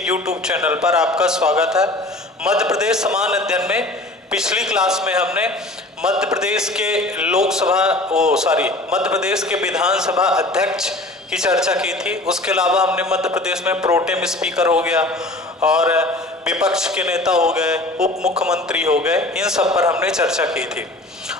YouTube channel पर आपका स्वागत है। मध्य प्रदेश समान अध्ययन में पिछली क्लास में हमने मध्य प्रदेश के मध्य प्रदेश के विधानसभा अध्यक्ष की चर्चा की थी। उसके अलावा हमने मध्य प्रदेश में प्रोटेम स्पीकर हो गया और विपक्ष के नेता हो गए, उप मुख्यमंत्री हो गए, इन सब पर हमने चर्चा की थी।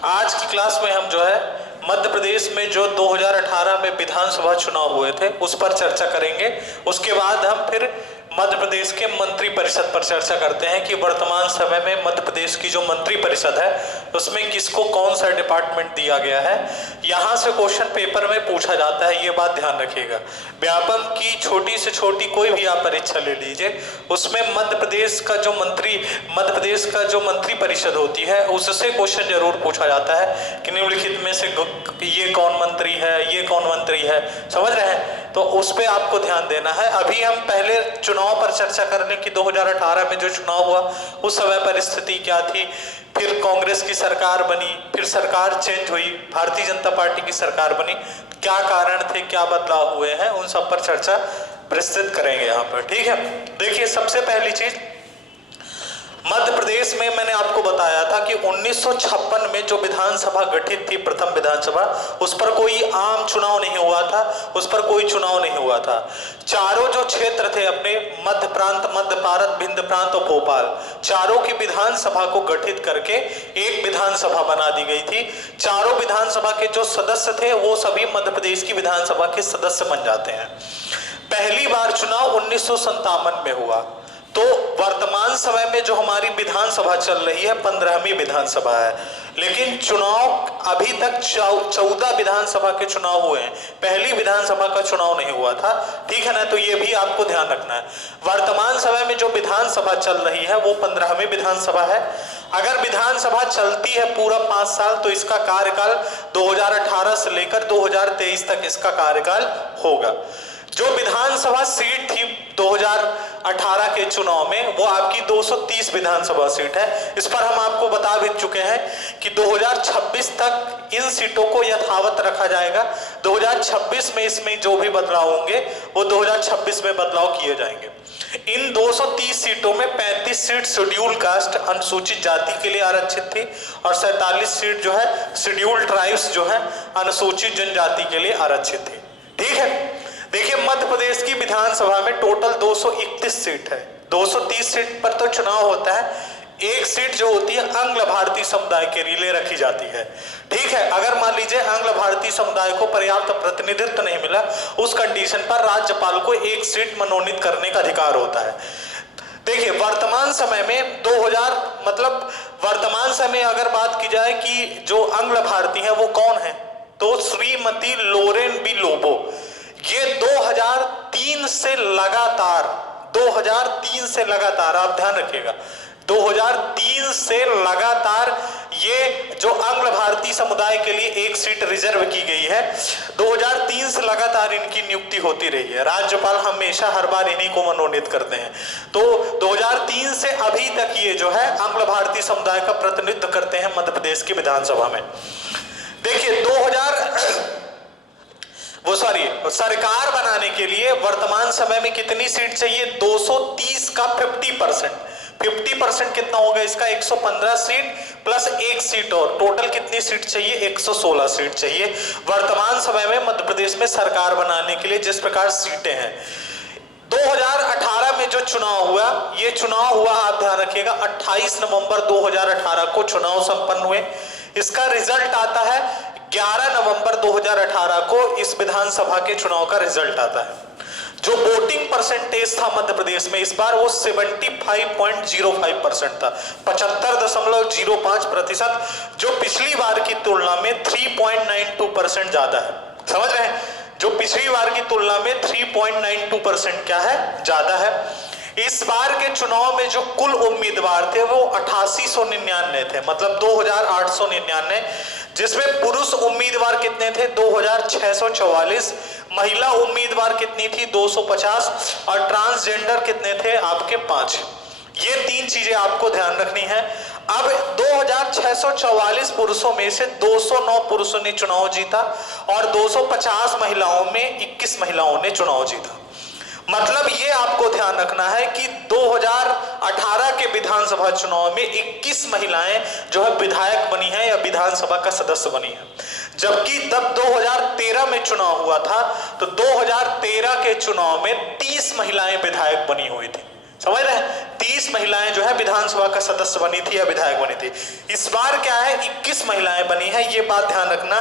आज की क्लास में हम जो है मध्य प्रदेश में जो 2018 में विधानसभा चुनाव हुए थे उस पर चर्चा करेंगे। उसके बाद हम फिर मध्य प्रदेश के मंत्री परिषद पर चर्चा करते हैं कि वर्तमान समय में मध्य प्रदेश की जो मंत्री परिषद है उसमें किसको कौन सा डिपार्टमेंट दिया गया है। यहाँ से क्वेश्चन पेपर में पूछा जाता है, ये बात ध्यान रखिएगा। व्यापम की छोटी से छोटी कोई भी आप परीक्षा ले लीजिए, उसमें मध्य प्रदेश का जो मंत्री परिषद होती है उससे क्वेश्चन जरूर पूछा जाता है कि निम्नलिखित में से ये कौन मंत्री है, ये कौन मंत्री है, समझ रहे हैं? तो उस पर आपको ध्यान देना है। अभी हम पहले चुनाव पर चर्चा कर लें कि 2018 में जो चुनाव हुआ उस समय परिस्थिति क्या थी, फिर कांग्रेस की सरकार बनी, फिर सरकार चेंज हुई, भारतीय जनता पार्टी की सरकार बनी, क्या कारण थे, क्या बदलाव हुए हैं, उन सब पर चर्चा विस्तृत करेंगे यहाँ पर। ठीक है, देखिए सबसे पहली चीज, मध्य प्रदेश में मैंने आपको बताया था कि 1956 में जो विधानसभा गठित थी, प्रथम विधानसभा, उस पर कोई आम चुनाव नहीं हुआ था, उस पर कोई चुनाव नहीं हुआ था। चारों जो क्षेत्र थे अपने मध्य प्रांत, मध्य भारत, विंध्य प्रांत और भोपाल, चारों की विधानसभा को गठित करके एक विधानसभा बना दी गई थी। चारों विधानसभा के जो सदस्य थे वो सभी मध्य प्रदेश की विधानसभा के सदस्य बन जाते हैं। पहली बार चुनाव 1957 में हुआ। तो वर्तमान समय में जो हमारी विधानसभा चल रही है 15वीं विधानसभा है, लेकिन चुनाव अभी तक 14 विधानसभा के चुनाव हुए हैं, पहली विधानसभा का चुनाव नहीं हुआ था। ठीक है ना? तो ये भी आपको ध्यान रखना है। वर्तमान समय में जो विधानसभा चल रही है वो 15वीं विधानसभा है। अगर विधानसभा चलती है पूरा 5 साल तो इसका कार्यकाल 2018 से लेकर 2023 तक इसका कार्यकाल होगा। जो विधानसभा सीट थी 2018 के चुनाव में वो आपकी 230 विधानसभा सीट है। इस पर हम आपको बता भी चुके हैं कि 2026 तक इन सीटों को यथावत रखा जाएगा। 2026 में इसमें जो भी बदलाव होंगे वो 2026 में बदलाव किए जाएंगे। इन 230 सीटों में 35 सीट शेड्यूल कास्ट अनुसूचित जाति के लिए आरक्षित थी और 47 सीट जो है शेड्यूल ट्राइब्स जो है अनुसूचित जनजाति के लिए आरक्षित थी। ठीक है, देखिए मध्य प्रदेश की विधानसभा में टोटल 231 सीट है। 230 सीट पर तो चुनाव होता है, एक सीट जो होती है आंग्ल भारतीय समुदाय के लिए रखी जाती है। ठीक है, अगर मान लीजिए आंग्ल भारतीय समुदाय को पर्याप्त प्रतिनिधित्व नहीं मिला, उस कंडीशन पर राज्यपाल को एक सीट मनोनीत करने का अधिकार होता है। देखिए वर्तमान समय में वर्तमान समय अगर बात की जाए कि जो आंग्ल भारतीय है वो कौन है, तो श्रीमती लोरेन बी लोबो। ये 2003 से लगातार आप ध्यान रखिएगा, 2003 से लगातार ये जो आंग्ल भारतीय समुदाय के लिए एक सीट रिजर्व की गई है, 2003 से लगातार इनकी नियुक्ति होती रही है। राज्यपाल हमेशा हर बार इन्हीं को मनोनीत करते हैं। तो 2003 से अभी तक ये जो है आंग्ल भारतीय समुदाय का प्रतिनिधित्व करते हैं मध्य प्रदेश की विधानसभा में। देखिए सरकार बनाने के लिए वर्तमान समय में कितनी सीट चाहिए? 230 का 50% कितना होगा इसका? 115 सीट प्लस एक सीट और, टोटल कितनी सीट चाहिए? 116 सीट चाहिए वर्तमान समय में मध्य प्रदेश में सरकार बनाने के लिए। जिस प्रकार सीटें हैं, 2018 में जो चुनाव हुआ, ये चुनाव हुआ आप ध्यान रखिएगा 28 नवंबर 2018 को चुनाव संपन्न हुए। इसका रिजल्ट आता है 11 नवंबर 2018 को इस विधानसभा के चुनाव का रिजल्ट आता है। जो वोटिंग परसेंटेज था मध्य प्रदेश में इस बार वो 75.05% था, 75.05%, जो पिछली बार की तुलना में 3.92% ज्यादा है। समझ रहे हैं? जो पिछली बार की तुलना में 3.92% क्या है? ज्यादा है। इस बार के चुनाव में जो कुल उम्मीदवार थे वो 8899 थे, मतलब 2899, जिसमें पुरुष उम्मीदवार कितने थे? 2644, महिला उम्मीदवार कितनी थी? 250, और ट्रांसजेंडर कितने थे? आपके 5। ये 3 चीजें आपको ध्यान रखनी है। अब 2644 पुरुषों में से 209 पुरुषों ने चुनाव जीता और 250 महिलाओं में 21 महिलाओं ने चुनाव जीता। मतलब ये आपको ध्यान रखना है कि 2018 के विधानसभा चुनाव में 21 महिलाएं जो है विधायक बनी हैं या विधानसभा का सदस्य बनी हैं, जबकि तब 2013 में चुनाव हुआ था तो 2013 के चुनाव में 30 महिलाएं विधायक बनी हुई थी। समझ रहे हैं, 30 महिलाएं जो है विधानसभा का सदस्य बनी थी या विधायक बनी थी। इस बार क्या है 21 महिलाएं बनी है, ये बात ध्यान रखना।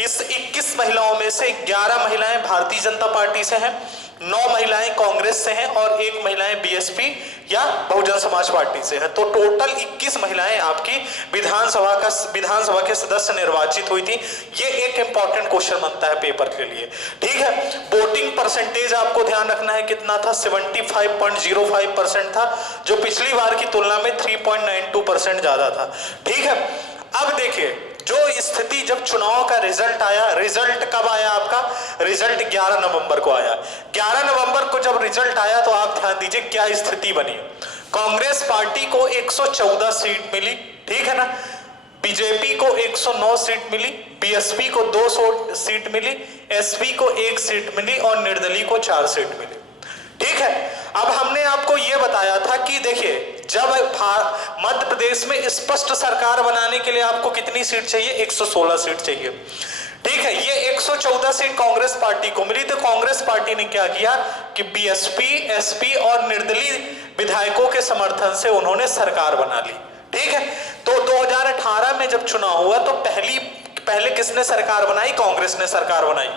इस 21 महिलाओं में से 11 महिलाएं भारतीय जनता पार्टी से हैं, 9 महिलाएं कांग्रेस से हैं और 1 महिलाएं बीएसपी या बहुजन समाज पार्टी से है। तो टोटल 21 महिलाएं आपकी विधानसभा के सदस्य निर्वाचित हुई थी। ये एक इंपॉर्टेंट क्वेश्चन बनता है पेपर के लिए, ठीक है। वोटिंग परसेंटेज आपको ध्यान रखना है कितना था, 75.05% था, जो पिछली बार की तुलना में 3.92% ज्यादा था, ठीक है। अब देखिए जो स्थिति, जब चुनाव का रिजल्ट आया, रिजल्ट कब आया आपका, रिजल्ट 11 नवंबर को आया। 11 नवंबर को जब रिजल्ट आया तो आप ध्यान दीजिए क्या स्थिति बनी। कांग्रेस पार्टी को 114 सीट मिली, ठीक है ना, बीजेपी को 109 सीट मिली, बीएसपी को 200 सीट मिली, एसपी को 1 सीट मिली और निर्दलीय को 4 सीट मिली, ठीक है। अब हमने आपको यह बताया था कि देखिए जब मध्य प्रदेश में स्पष्ट सरकार बनाने के लिए आपको कितनी सीट चाहिए, 116 सीट चाहिए, ठीक है। ये 114 सीट कांग्रेस पार्टी को मिली, तो कांग्रेस पार्टी ने क्या किया कि बीएसपी, एसपी और निर्दलीय विधायकों के समर्थन से उन्होंने सरकार बना ली, ठीक है। तो 2018 में जब चुनाव हुआ तो पहले किसने सरकार बनाई, कांग्रेस ने सरकार बनाई।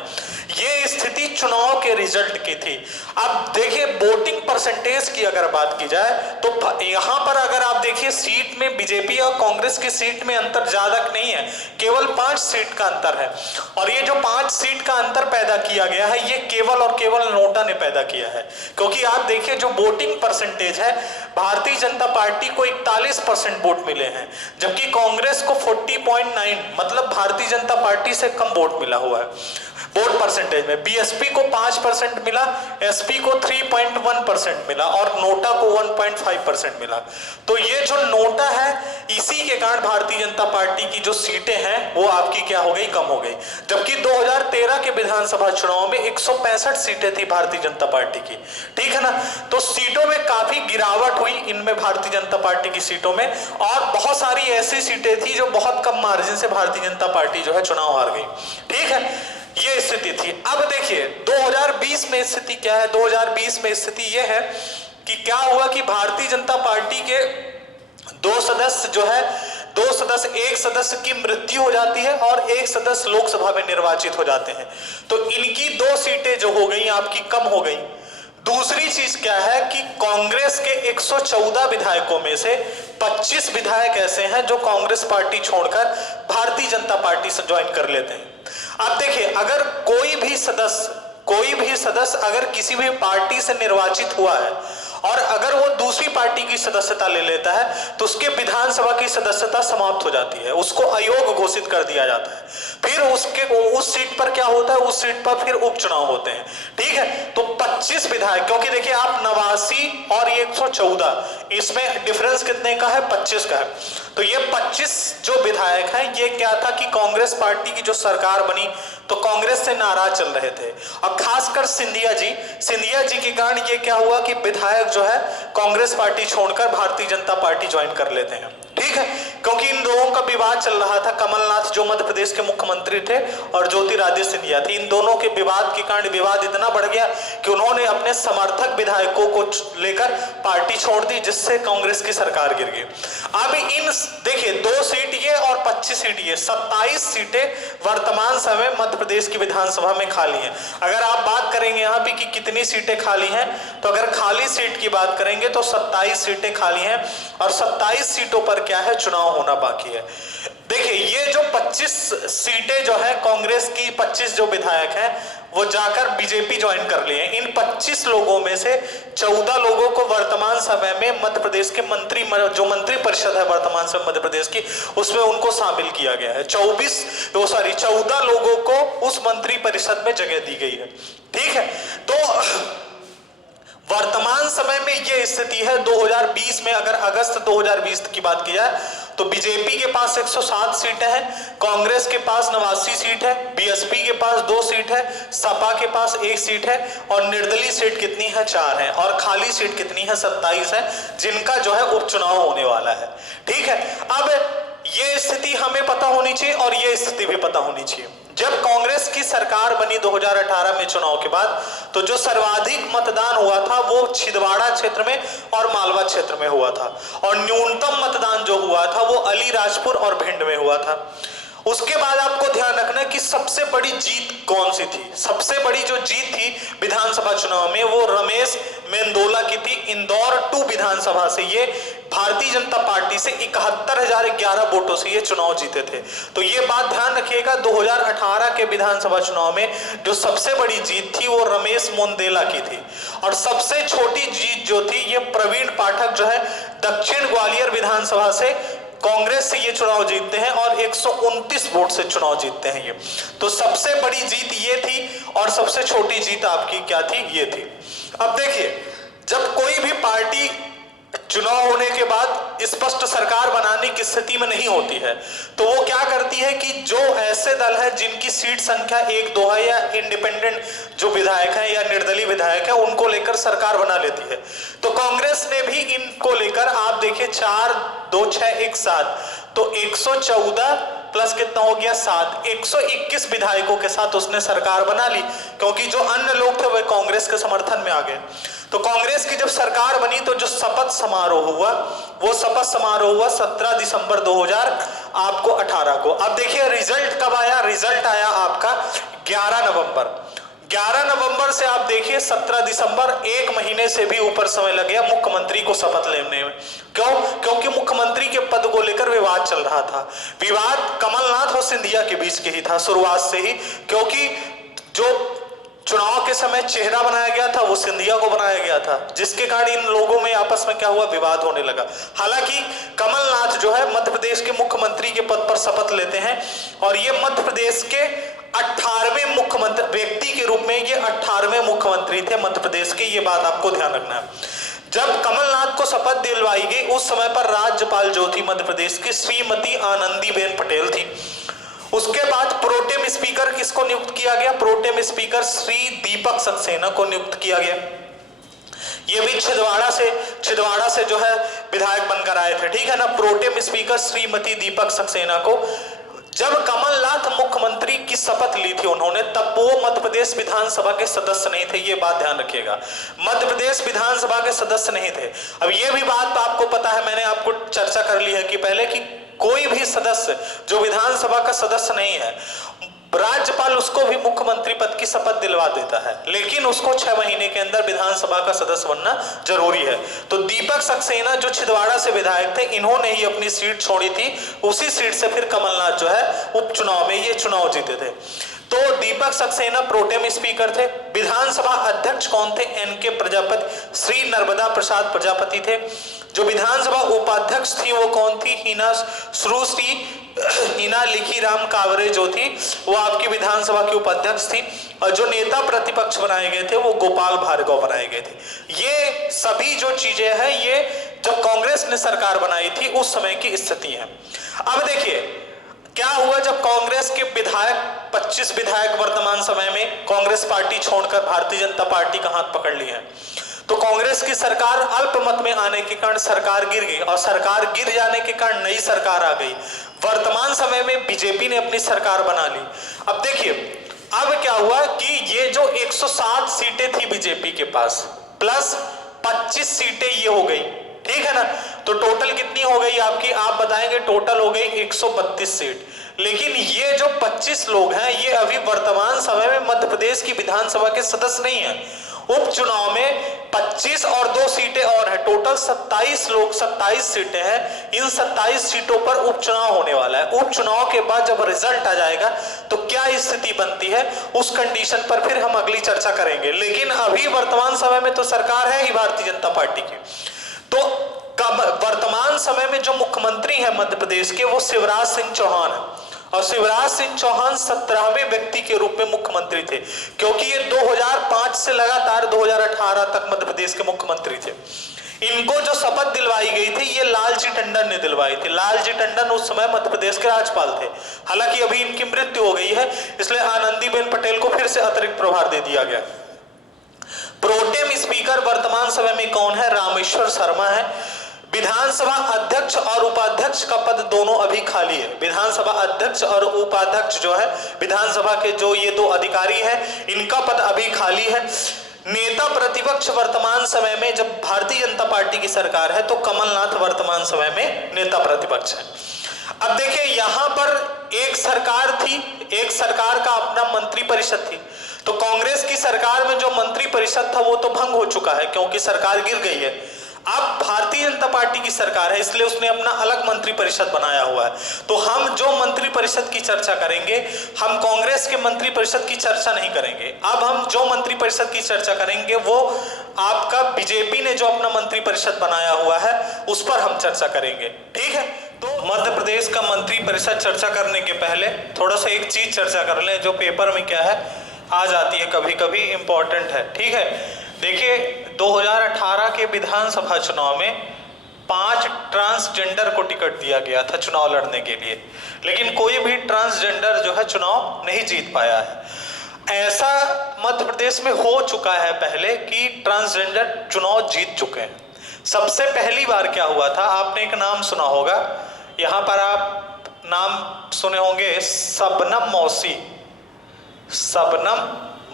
ये स्थिति चुनाव के रिजल्ट की थी। अब देखिए वोटिंग परसेंटेज की अगर बात की जाए तो यहां पर अगर आप देखिए सीट में बीजेपी और कांग्रेस की सीट में अंतर ज्यादा नहीं है, केवल 5 सीट का अंतर है। और ये जो 5 सीट का अंतर पैदा किया गया है ये केवल और केवल नोटा ने पैदा किया है, क्योंकि आप देखिए जो वोटिंग परसेंटेज है भारतीय जनता पार्टी को 41% वोट मिले हैं, जबकि कांग्रेस को 40.9 मतलब भारतीय जनता पार्टी से कम वोट मिला हुआ है वोट परसेंटेज में। बीएसपी को 5% मिला, एसपी को 3.1% मिला और नोटा को 1.5% मिला। तो ये जो नोटा है इसी के कारण भारतीय जनता पार्टी की जो सीटें हैं वो आपकी क्या हो गई, कम हो गई। जबकि 2013 के विधानसभा चुनाव में 165 सीटें थी भारतीय जनता पार्टी की, ठीक है ना। तो सीटों में काफी गिरावट हुई इनमें भारतीय जनता पार्टी की सीटों में, और बहुत सारी ऐसी सीटें थी जो बहुत कम मार्जिन से भारतीय जनता पार्टी जो है चुनाव हार गई, ठीक है। ये स्थिति थी। अब देखिए 2020 में स्थिति क्या है, 2020 में स्थिति यह है कि क्या हुआ कि भारतीय जनता पार्टी के 2 सदस्य जो है, 2 सदस्य, एक सदस्य की मृत्यु हो जाती है और एक सदस्य लोकसभा में निर्वाचित हो जाते हैं, तो इनकी 2 सीटें जो हो गई आपकी कम हो गई। दूसरी चीज क्या है कि कांग्रेस के 114 विधायकों में से 25 विधायक ऐसे हैं जो कांग्रेस पार्टी छोड़कर भारतीय जनता पार्टी से ज्वाइन कर लेते हैं। अब देखिए अगर कोई भी सदस्य अगर किसी भी पार्टी से निर्वाचित हुआ है और अगर वो दूसरी पार्टी की सदस्यता ले लेता है तो उसके विधानसभा की सदस्यता समाप्त हो जाती है, उसको अयोग्य घोषित कर दिया जाता है। फिर उस सीट पर क्या होता है, उस सीट पर फिर उपचुनाव होते हैं, ठीक है। तो 25 विधायक, क्योंकि देखिए आप 89 और 114 इसमें डिफरेंस कितने का है, 25 का है। तो ये 25 जो विधायक हैं ये क्या था कि कांग्रेस पार्टी की जो सरकार बनी तो कांग्रेस से नाराज चल रहे थे, और खासकर सिंधिया जी के कारण ये क्या हुआ कि विधायक जो है कांग्रेस पार्टी छोड़कर भारतीय जनता पार्टी ज्वाइन कर लेते हैं, ठीक है। क्योंकि इन दोनों का विवाद चल रहा था, कमलनाथ जो मध्य प्रदेश के मुख्यमंत्री थे और ज्योतिरादित्य सिंधिया थी, इन दोनों के विवाद के कारण विवाद इतना बढ़ गया कि उन्होंने अपने समर्थक विधायकों को लेकर पार्टी छोड़ दी, जिससे कांग्रेस की सरकार गिर गई। अब इन देखिए 2 सीट ये और 25 सीट ये, 27 सीटें वर्तमान समय मध्य प्रदेश की विधानसभा में खाली हैं। अगर आप बात करेंगे यहाँ पे कि कितनी सीटें खाली हैं, तो अगर खाली सीट की बात करेंगे तो 27 सीटें खाली हैं और 27 सीटों पर क्या है, चुनाव होना बाकी है। देखिए ये जो 25 सीटें जो है कांग्रेस की, 25 जो विधायक हैं वो जाकर बीजेपी ज्वाइन कर लिए हैं। इन 25 लोगों में से 14 लोगों को वर्तमान समय में मध्य प्रदेश के मंत्री परिषद है वर्तमान समय मध्य प्रदेश की, उसमें उनको शामिल किया गया है। 14 लोगों को उस मंत्री परिषद में जगह दी गई है, ठीक है। तो वर्तमान समय में ये स्थिति है 2020 में। अगर अगस्त 2020 की बात की जाए तो बीजेपी के पास 107 सीटें हैं, कांग्रेस के पास 89 सीट है, बीएसपी के पास 2 सीट है, सपा के पास 1 सीट है और निर्दलीय सीट कितनी है? 4 है और खाली सीट कितनी है? 27 है, जिनका जो है उपचुनाव होने वाला है। ठीक है, अब ये स्थिति हमें पता होनी चाहिए और ये स्थिति भी पता होनी चाहिए। जब कांग्रेस की सरकार बनी 2018 में चुनाव के बाद, तो जो सर्वाधिक मतदान हुआ था वो छिंदवाड़ा क्षेत्र में और मालवा क्षेत्र में हुआ था और न्यूनतम मतदान जो हुआ था वो अलीराजपुर और भिंड में हुआ था। उसके बाद आपको ध्यान रखना कि सबसे बड़ी जीत कौन सी थी। सबसे बड़ी जो जीत थी विधानसभा चुनाव में वो रमेश मेंदोला की थी। इंदौर 2 विधानसभा से ये भारतीय जनता पार्टी से 71,011 वोटों से ये चुनाव जीते थे। तो ये बात ध्यान रखिएगा, 2018 के विधानसभा चुनाव में जो सबसे बड़ी जीत थी वो रमेश मेंदोला की थी और सबसे छोटी जीत जो थी ये प्रवीण पाठक जो है दक्षिण ग्वालियर विधानसभा से कांग्रेस से ये चुनाव जीतते हैं और 129 वोट से चुनाव जीतते हैं ये। तो सबसे बड़ी जीत ये थी और सबसे छोटी जीत आपकी क्या थी? ये थी। अब देखिए, जब कोई भी पार्टी चुनाव होने के बाद स्पष्ट सरकार बनाने की स्थिति में नहीं होती है तो वो क्या करती है कि जो ऐसे दल है जिनकी सीट संख्या 1-2 है या इंडिपेंडेंट जो विधायक है या निर्दलीय विधायक है उनको लेकर सरकार बना लेती है। तो कांग्रेस ने भी इनको लेकर आप देखिए 4, 2, 6, 1, 7 तो 114 प्लस कितना हो गया? 7, 121 विधायकों के साथ उसने सरकार बना ली क्योंकि जो अन्य लोग थे वे कांग्रेस के समर्थन में आ गए। तो कांग्रेस की जब सरकार बनी तो जो शपथ समारोह हुआ वो शपथ समारोह हुआ 17 दिसंबर 2018 को। अब देखिए रिजल्ट कब आया? रिजल्ट आया आपका 11 नवंबर। 11 नवंबर से आप देखिए 17 दिसंबर, 1 महीने से भी ऊपर समय लग गया मुख्यमंत्री को शपथ लेने में। क्यों? क्योंकि मुख्यमंत्री के पद को लेकर विवाद चल रहा था। विवाद कमलनाथ और सिंधिया के बीच के ही था शुरुआत से ही, क्योंकि जो चुनाव के समय चेहरा बनाया गया था वो सिंधिया को बनाया गया था, जिसके कारण इन लोगों में आपस में क्या हुआ? विवाद होने लगा। हालांकि कमलनाथ जो है मध्य प्रदेश के मुख्यमंत्री के पद पर शपथ लेते हैं और ये मध्य प्रदेश के 18वें मुख्यमंत्री व्यक्ति के रूप में ये 18वें मुख्यमंत्री थे मध्य प्रदेश के। ये बात आपको ध्यान रखना है। जब कमलनाथ को शपथ दिलवाई गई उस समय पर राज्यपाल जो थी मध्य प्रदेश की श्रीमती आनंदीबेन पटेल थी। उसके बाद प्रोटेम स्पीकर किसको नियुक्त किया गया? प्रोटेम स्पीकर श्री दीपक सक्सेना को नियुक्त किया गया। ये भी छिंदवाड़ा से जो है विधायक बनकर आए थे, ठीक है ना। प्रोटेम स्पीकर श्रीमती दीपक सक्सेना को जब कमलनाथ मुख्यमंत्री की शपथ ली थी उन्होंने, तब वो मध्य प्रदेश विधानसभा के सदस्य नहीं थे। ये बात ध्यान रखिएगा, मध्य प्रदेश विधानसभा के सदस्य नहीं थे। अब ये भी बात आपको पता है, मैंने आपको चर्चा कर ली है कि पहले कि कोई भी सदस्य जो विधानसभा का सदस्य नहीं है, राज्यपाल उसको भी मुख्यमंत्री पद की शपथ दिलवा देता है, लेकिन उसको 6 महीने के अंदर विधानसभा का सदस्य बनना जरूरी है। तो दीपक सक्सेना जो छिंदवाड़ा से विधायक थे, इन्होंने ही अपनी सीट छोड़ी थी। उसी सीट से फिर कमलनाथ जो है उपचुनाव में ये चुनाव जीते थे। तो दीपक सक्सेना प्रोटेम स्पीकर थे। विधानसभा अध्यक्ष कौन थे? एनके प्रजापति, श्री नर्मदा प्रसाद प्रजापति थे। जो विधानसभा उपाध्यक्ष थी वो कौन थी? हिना लिखीराम कावरे जो थी वो आपकी विधानसभा की उपाध्यक्ष थी। और जो नेता प्रतिपक्ष बनाए गए थे वो गोपाल भार्गव बनाए गए थे। ये सभी जो चीजें हैं ये जब कांग्रेस ने सरकार बनाई थी उस समय की स्थिति है। अब देखिए क्या हुआ जब कांग्रेस के विधायक 25 विधायक वर्तमान समय में कांग्रेस पार्टी छोड़कर भारतीय जनता पार्टी का हाथ पकड़ लिया है। तो कांग्रेस की सरकार अल्पमत में आने के कारण सरकार गिर गई और सरकार गिर जाने के कारण नई सरकार आ गई। वर्तमान समय में बीजेपी ने अपनी सरकार बना ली। अब देखिए अब क्या हुआ कि ये जो 107 सीटें थी बीजेपी के पास प्लस 25 सीटें ये हो गई, ठीक है ना। तो टोटल कितनी हो गई आपकी? आप बताएंगे। टोटल हो गई 132 सीट। लेकिन ये जो 25 लोग हैं ये अभी वर्तमान समय में मध्य प्रदेश की विधानसभा के सदस्य नहीं है। उपचुनाव में 25 और 2 सीटें और है, टोटल 27 सीटें हैं। इन 27 सीटों पर उपचुनाव होने वाला है। उपचुनाव के बाद जब रिजल्ट आ जाएगा तो क्या स्थिति बनती है उस कंडीशन पर फिर हम अगली चर्चा करेंगे। लेकिन अभी वर्तमान समय में तो सरकार है ही भारतीय जनता पार्टी की। तो वर्तमान समय में जो मुख्यमंत्री है मध्य प्रदेश के वो शिवराज सिंह चौहान है और शिवराज सिंह चौहान 17वें व्यक्ति के रूप में मुख्यमंत्री थे, क्योंकि ये 2005 से लगातार 2018 तक मध्य प्रदेश के मुख्यमंत्री थे। इनको जो शपथ दिलवाई गई थी ये लालजी टंडन ने दिलवाई थी। लालजी टंडन उस समय मध्य प्रदेश के राज्यपाल थे। हालांकि अभी इनकी मृत्यु हो गई है, इसलिए आनंदीबेन पटेल को फिर से अतिरिक्त प्रभार दे दिया गया। प्रोटेम स्पीकर वर्तमान समय में कौन है? रामेश्वर शर्मा है। विधानसभा अध्यक्ष और उपाध्यक्ष का पद दोनों अभी खाली है। विधानसभा अध्यक्ष और उपाध्यक्ष जो है विधानसभा के जो ये दो अधिकारी हैं, इनका पद अभी खाली है। नेता प्रतिपक्ष वर्तमान समय में जब भारतीय जनता पार्टी की सरकार है तो कमलनाथ वर्तमान समय में नेता प्रतिपक्ष है। अब देखिए यहां पर एक सरकार थी, एक सरकार का अपना मंत्री परिषद थी। तो कांग्रेस की सरकार में जो मंत्री परिषद था वो तो भंग हो चुका है क्योंकि सरकार गिर गई है। अब भारतीय जनता पार्टी की सरकार है, इसलिए उसने अपना अलग मंत्री परिषद बनाया हुआ है। तो हम जो मंत्री परिषद की चर्चा करेंगे, हम कांग्रेस के मंत्री परिषद की चर्चा नहीं करेंगे। अब हम जो मंत्री परिषद की चर्चा करेंगे वो आपका बीजेपी ने जो अपना मंत्री परिषद बनाया हुआ है उस पर हम चर्चा करेंगे, ठीक है। तो मध्य प्रदेश का मंत्री परिषद चर्चा करने के पहले थोड़ा सा एक चीज चर्चा कर लें जो पेपर में क्या है आ जाती है, कभी कभी इंपॉर्टेंट है, ठीक है। देखिए 2018 के विधानसभा चुनाव में 5 ट्रांसजेंडर को टिकट दिया गया था चुनाव लड़ने के लिए, लेकिन कोई भी ट्रांसजेंडर जो है चुनाव नहीं जीत पाया है। ऐसा मध्य प्रदेश में हो चुका है पहले कि ट्रांसजेंडर चुनाव जीत चुके हैं। सबसे पहली बार क्या हुआ था, आपने एक नाम सुना होगा, यहां पर आप नाम सुने होंगे, शबनम मौसी। शबनम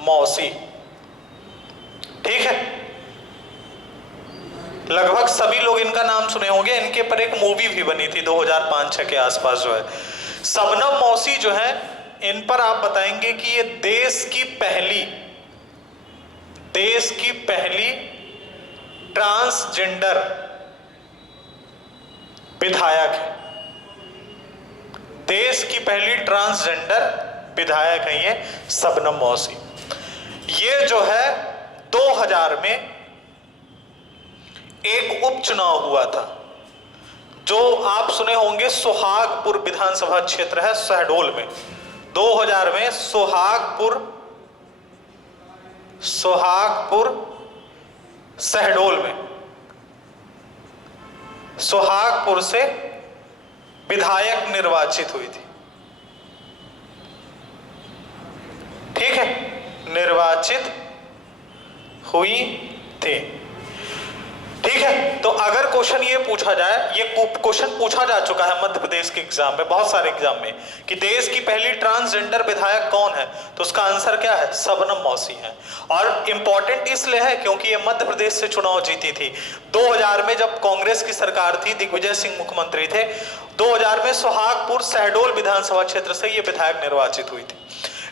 मौसी, ठीक है, लगभग सभी लोग इनका नाम सुने होंगे। इनके पर एक मूवी भी बनी थी 2005-06 के आसपास जो है। शबनम मौसी जो है, इन पर आप बताएंगे कि ये देश की पहली ट्रांसजेंडर विधायक है। देश की पहली ट्रांसजेंडर विधायक है ये शबनम मौसी। ये जो है 2000 में एक उपचुनाव हुआ था जो आप सुने होंगे, सोहागपुर विधानसभा क्षेत्र है शहडोल में। 2000 में सोहागपुर शहडोल में सोहागपुर से विधायक निर्वाचित हुई थी, ठीक है, निर्वाचित हुई थी, ठीक है। तो अगर क्वेश्चन ये पूछा जाए, ये क्वेश्चन पूछा जा चुका है मध्य प्रदेश के एग्जाम में, बहुत सारे एग्जाम में, कि देश की पहली ट्रांसजेंडर विधायक कौन है, तो उसका आंसर क्या है? शबनम मौसी है। और इंपॉर्टेंट इसलिए है क्योंकि ये मध्य प्रदेश से चुनाव जीती थी। 2000 में जब कांग्रेस की सरकार थी, दिग्विजय सिंह मुख्यमंत्री थे, 2000 में सोहागपुर शहडोल विधानसभा क्षेत्र से ये विधायक निर्वाचित हुई थी।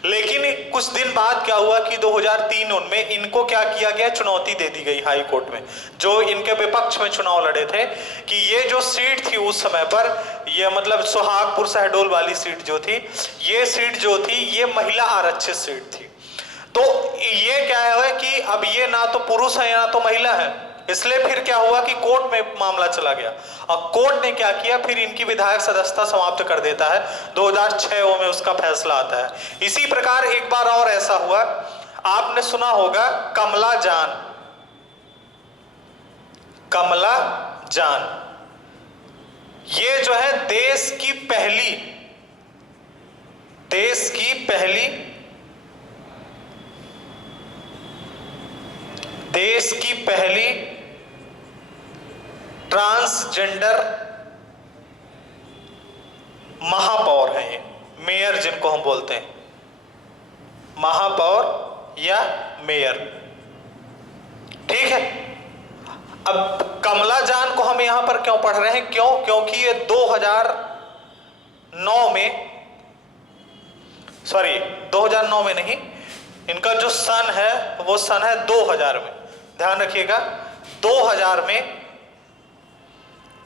लेकिन कुछ दिन बाद क्या हुआ कि 2003 में इनको क्या किया गया, चुनौती दे दी गई हाई कोर्ट में, जो इनके विपक्ष में चुनाव लड़े थे, कि ये जो सीट थी उस समय पर, ये मतलब सोहागपुर शहडोल वाली सीट जो थी, ये सीट जो थी ये महिला आरक्षित सीट थी। तो ये क्या है कि अब ये ना तो पुरुष है ना तो महिला है, इसलिए फिर क्या हुआ कि कोर्ट में मामला चला गया और कोर्ट ने क्या किया, फिर इनकी विधायक सदस्यता समाप्त कर देता है। 2006 में उसका फैसला आता है। इसी प्रकार एक बार और ऐसा हुआ, आपने सुना होगा कमला जान, ये जो है देश की पहली ट्रांसजेंडर महापौर है। ये मेयर जिनको हम बोलते हैं, महापौर या मेयर, ठीक है। अब कमला जान को हम यहां पर क्यों पढ़ रहे हैं, क्योंकि ये 2009 में नहीं, इनका जो सन है वो सन है 2000 में, ध्यान रखिएगा। 2000 में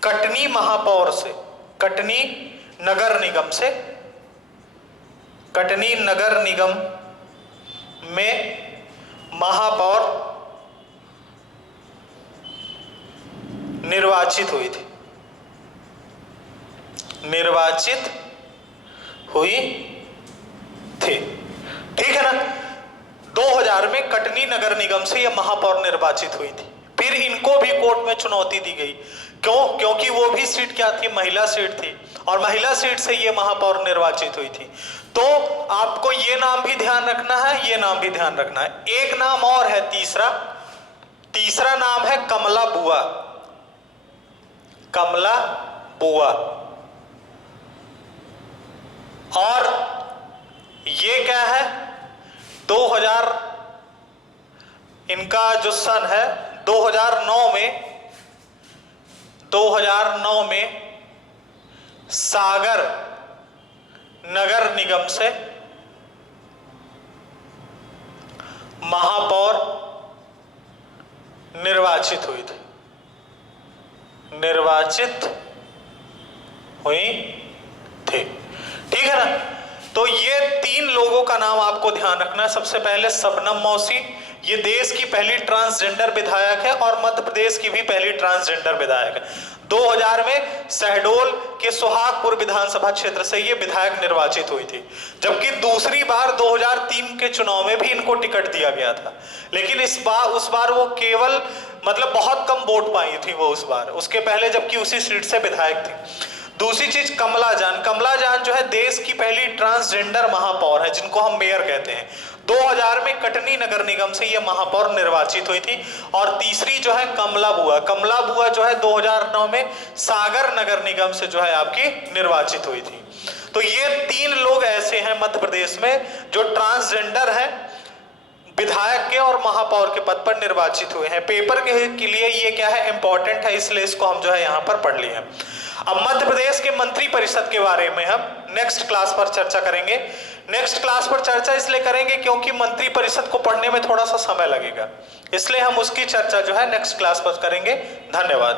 कटनी महापौर से, कटनी नगर निगम में महापौर निर्वाचित हुई थी। ठीक है ना। 2000 में कटनी नगर निगम से ये महापौर निर्वाचित हुई थी। फिर इनको भी कोर्ट में चुनौती दी गई। क्यों? क्योंकि वो भी सीट क्या थी? महिला सीट थी, और महिला सीट से ये महापौर निर्वाचित हुई थी। तो आपको ये नाम भी ध्यान रखना है, ये नाम भी ध्यान रखना है। एक नाम और है, तीसरा नाम है कमला बुआ। कमला बुआ। और ये क्या है? 2000 इनका जो सन है 2009 में सागर नगर निगम से महापौर निर्वाचित हुई थी। ठीक है ना। तो ये 3 लोगों का नाम आपको ध्यान रखना है। सबसे पहले शबनम मौसी, ये देश की पहली ट्रांसजेंडर विधायक है और मध्य प्रदेश की भी पहली ट्रांसजेंडर विधायक है। 2000 में शहडोल के सुहागपुर विधानसभा क्षेत्र से ये विधायक निर्वाचित हुई थी, जबकि दूसरी बार 2003 के चुनाव में भी इनको टिकट दिया गया था, लेकिन उस बार वो केवल मतलब बहुत कम वोट पाई थी वो उस बार, उसके पहले जबकि उसी सीट से विधायक थी। दूसरी चीज कमला जान जो है देश की पहली ट्रांसजेंडर महापौर है, जिनको हम मेयर कहते हैं। 2000 में कटनी नगर निगम से ये महापौर निर्वाचित हुई थी। और तीसरी जो है कमला बुआ जो है 2009 में सागर नगर निगम से जो है आपकी निर्वाचित हुई थी। तो ये 3 लोग ऐसे हैं मध्य प्रदेश में जो ट्रांसजेंडर है, विधायक के और महापौर के पद पर निर्वाचित हुए हैं। पेपर के लिए ये क्या है? इंपॉर्टेंट है, इसलिए इसको हम जो है यहाँ पर पढ़ लिए। अब मध्य प्रदेश के मंत्री परिषद के बारे में हम नेक्स्ट क्लास पर चर्चा करेंगे। नेक्स्ट क्लास पर चर्चा इसलिए करेंगे क्योंकि मंत्री परिषद को पढ़ने में थोड़ा सा समय लगेगा, इसलिए हम उसकी चर्चा जो है नेक्स्ट क्लास पर करेंगे। धन्यवाद।